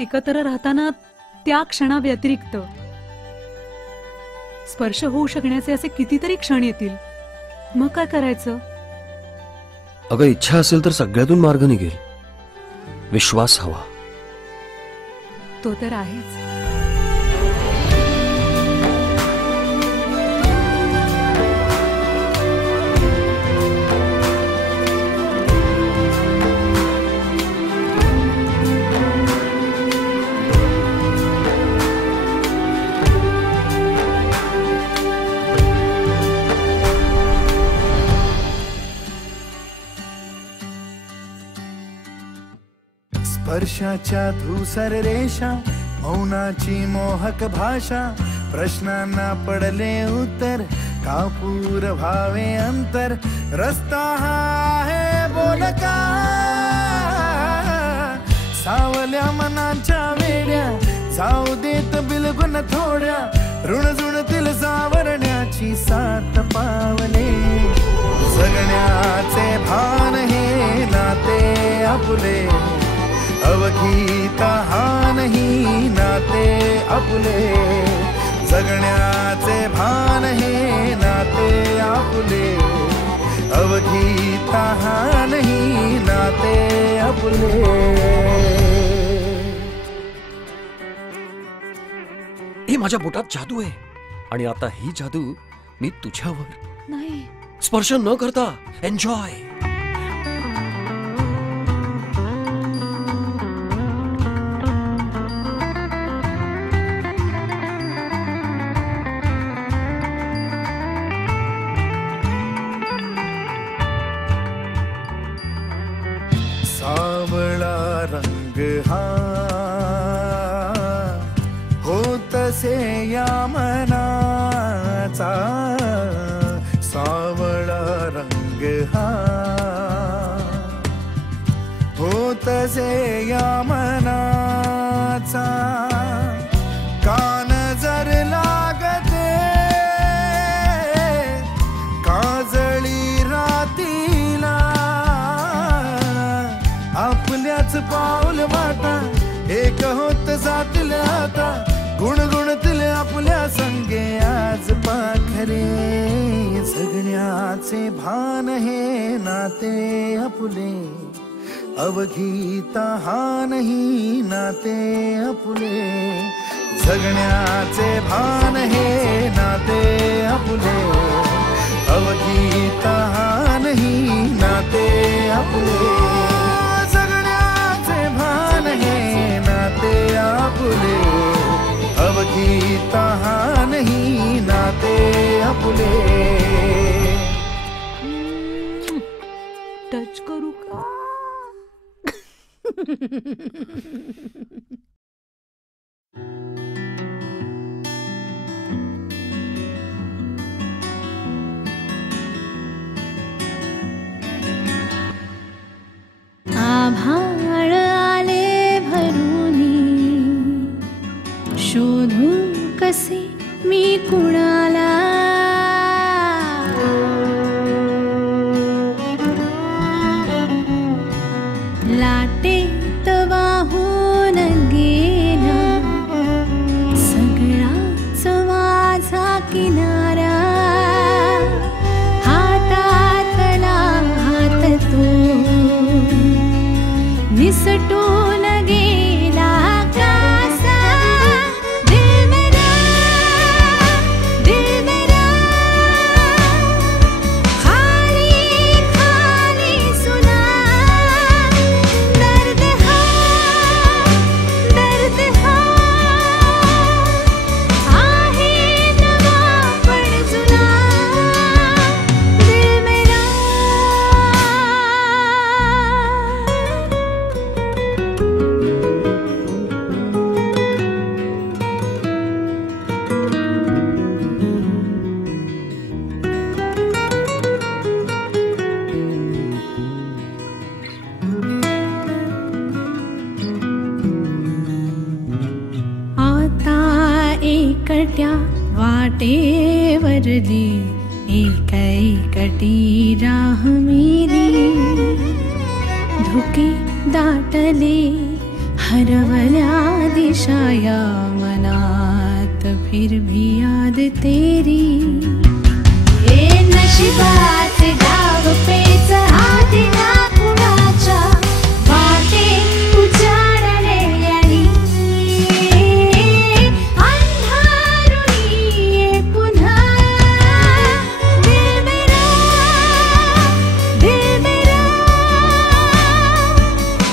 एकत्र राहताना त्या क्षणा व्यतिरिक्त स्पर्श होऊ शकण्याचे असे कितीतरी क्षण येतील. मग काय करायचं? अगं इच्छा असेल तर सगळ्यातून मार्ग निघेल. विश्वास हवा. तो तर आहेच. स्पर्शाच्या धूसर रेषा, मौनाची मोहक भाषा, प्रश्नांना पडले उत्तर, कापूर भावे अंतर, रस्ता हा आहे बोलका, सावल्या मनाच्या वेड्या, जाऊ देत बिलगुन थोड्या, ऋणझुणतील सावरण्याची सात पावले, जगण्याचे भान हे नाते आपुले, अवघीता हा नाही नाते आपुले, जगण्याचे भान हे नाते आपुले, अवघीता हा नाही नाते आपुले. हे माझ्या बोटात जादू आहे आणि आता ही जादू मी तुझ्यावर नाही स्पर्श न करता एन्जॉय. सावळा रंग हा होतसे या मनाचा, सावळा रंग हा होतसे या मनाचा, कान जर लागते काजळी रातीला, आपल्याच पाऊल वाटा एक होत जातील आता, गुणगुणतील आपल्या संगे आज पाखरे, जगण्याचे भान हे नाते आपुले, अवघीता हा नाही नाते आपुले, जगण्याचे भान हे नाते आपुले, अवघीता हा नाही नाते आपुले, जगण्याचे भान हे नाते आपुले, अवघीता हा नाही नाते आपुले. टच करू का? आभाळ आले भरुनी, शोधू कसे मी कुणाला, लाटेत वाहून गेला सगळाच माझा किनारा, हातातला हात तो निसटून गेला कासा, दिल मेरा खाली खाली सुना, दर्द हा आहे नवा पण जुना, दिल मेरा. आता एकट्या वाटेवरली एकटी राह मेरी, धुके दाटले हरवल्या दिशाया मनात फिर भी याद तेरी ये नशिबात डाव पेच आधी ना कुणाच्या वाटे उजाडले आणि अंधारुनी ये पुन्हा दिल मेरा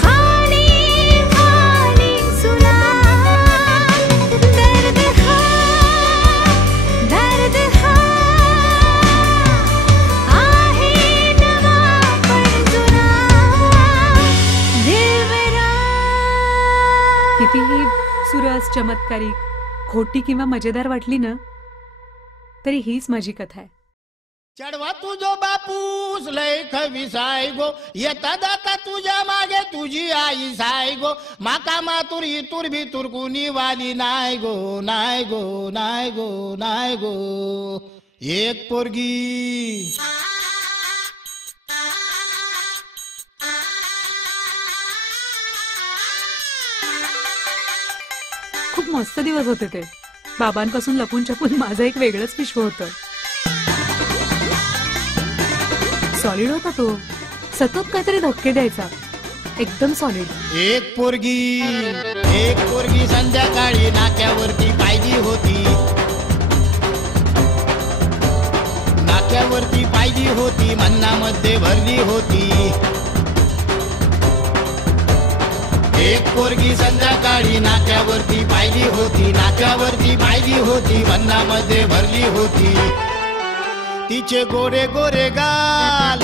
खाली खाली सुना दर्द हा आहे नवा पण जुना दिल मेरा. कितीही सुरस चमत्कारिक खोटी किंवा मजेदार वाटली ना तरी हीच माझी कथा आहे. चढवा तुझो बापूस लय खविसाय गो येता जाता तुझ्या मागे तुझी आई साय गो माका मातुर इतुर भितुर कुणी वाली नाय गो नाय गो नाय गो नाय गो. एक पोरगी खूप मस्त दिवस होते ते. बाबांपासून लपून छपून माझं एक वेगळंच विश्व होतं. सॉलिड होता तो. सतत काहीतरी धक्के द्यायचा. एकदम सॉलिड. एक पोरगी संध्याकाळी नाक्यावरती पाहिली होती. नाक्यावरती पाहिली होती मन्नामध्ये भरली होती. एक पोरगी संध्याकाळी नाक्यावरती पाहिली होती. नाक्यावरती पाहिली होती मन्नामध्ये भरली होती. तिचे गोरे गोरे गाल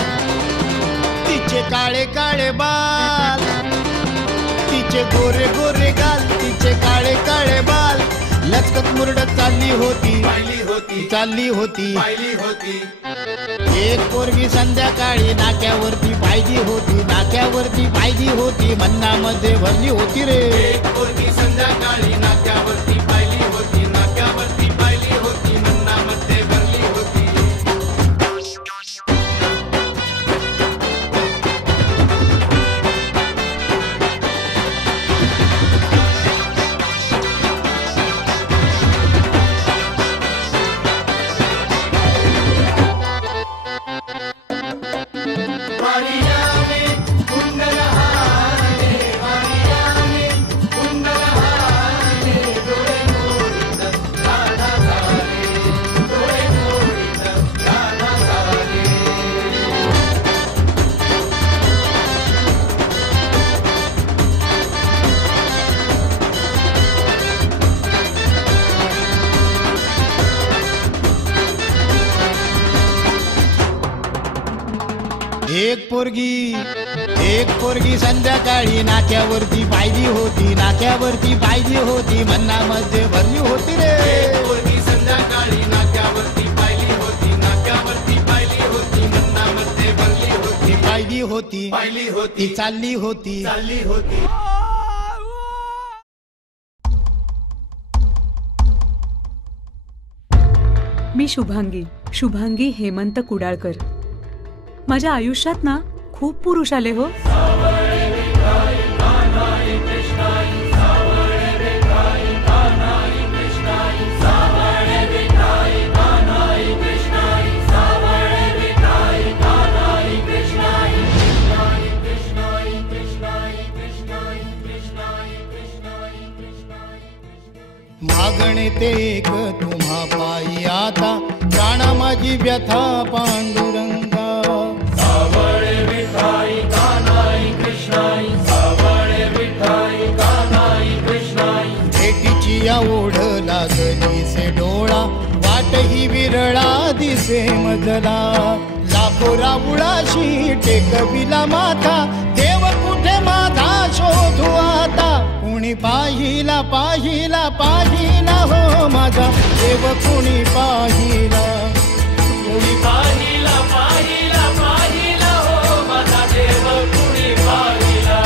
तिचे काळे काळे बाल. तिचे गोरे गोरे गाल तिचे काळे काळे बाल. लचकत मुरडत चालली होती चालली होती. एक पोरगी संध्याकाळी नाक्यावरती पाहिली होती. नाक्यावरती पाहिली होती मन्नामध्ये भरली होती रे. एक पोरगी संध्याकाळी नाक्यावरती पाहिली होती. नाक्यावरती पाहिली होती मन्नामध्ये भरली होती. एक पोरगी संध्याकाळी नाक्यावरती पाहिली होती. नाक्यावरती पाहिली होती मन्नामध्ये भरली होती रे. एक पोरगी संध्याकाळी नाक्यावरती पाहिली होती. नाक्यावरती पाहिली होती मन्नामध्ये भरली होती. पाहिली होती चालली होती. मी शुभांगी हेमंत कुडाळकर. माझ्या आयुष्यात ना खूप पुरुष आले हो. मागणे ते एक तुम्हा पायी आता प्राणा माझी व्यथा पांडुरंगा. भेटीची या ओढ लागली से डोळा वाट ही विरळा दिसे मजला. लाखो राऊळाशी टेकविला माथा देव कुठे माझा शोधू आता. कुणी पाहिला पाहिला पाहिला हो माझा देव कुणी पाहिला. कुणी पाहिला पाहिला पाहिला हो माझा देव कुणी पाहिला.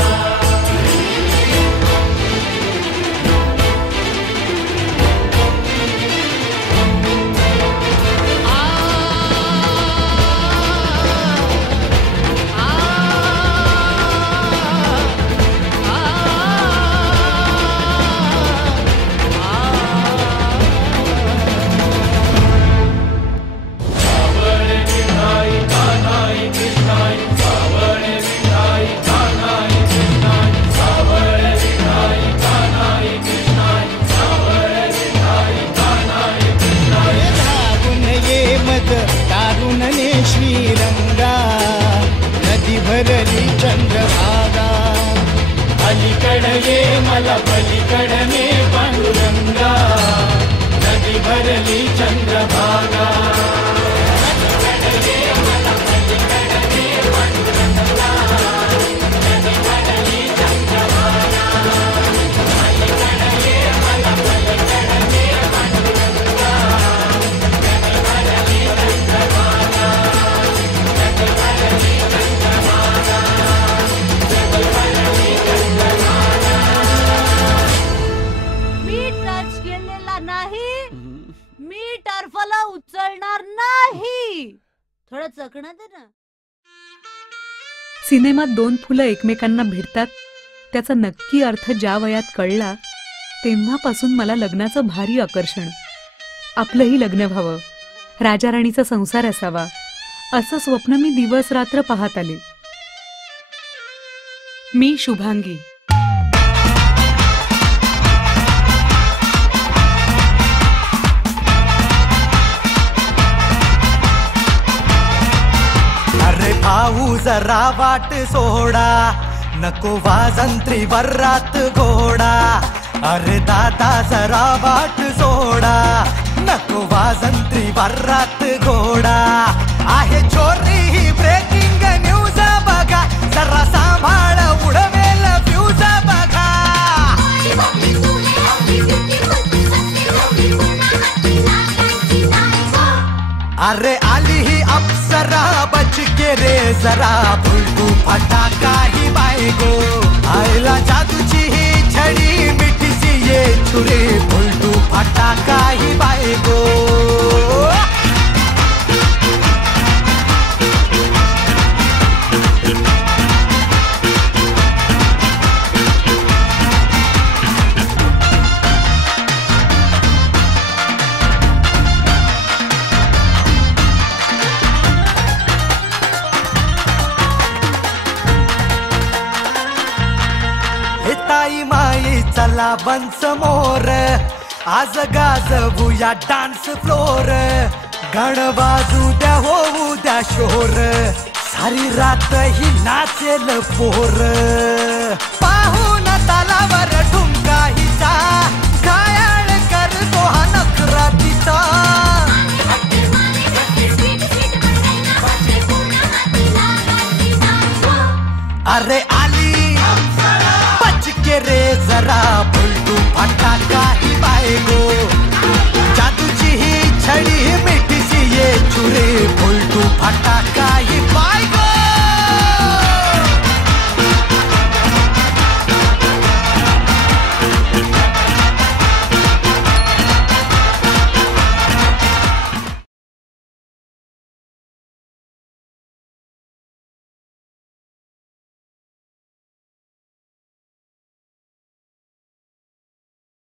अलीकडे ये मला पलीकडे ने पांडुरंगा नदी भरली चंद्रभागा मी टच केलेला नाही मी टर्फला उचलणार नाही थोडं चकणं दे ना सिनेमात दोन फुलं एकमेकांना भिडतात त्याचा नक्की अर्थ ज्या वयात कळला तेव्हापासून मला लग्नाचं भारी आकर्षण. आपलंही लग्न व्हावं, राजा राणीचा संसार असावा असं स्वप्न मी दिवस रात्र पाहत आले. मी शुभांगी. अरे भाऊ जरा वाट सोडा नको वाजंत्री वर्रात घोडा अरे दादा जरा वाट सोडा नको वाजंत्री वर्रात घोडा आहे चोरी ही ब्रेकिंग न्यूज बघा जरा सांभाळ उडवेल फ्यूज बघा अरे आली ही अप्सरा बच के रे जरा बुलबू फटाका ही बायगो आयला जादूची ही छडी मिठीची ये छुरी बुलबू फटाका ही बायगो ताई माई चला बंच मोर आज गाजवूया डान्स फ्लोर गण बाजू द्या होऊ द्या शोर सारी रात ही नाचेल पोर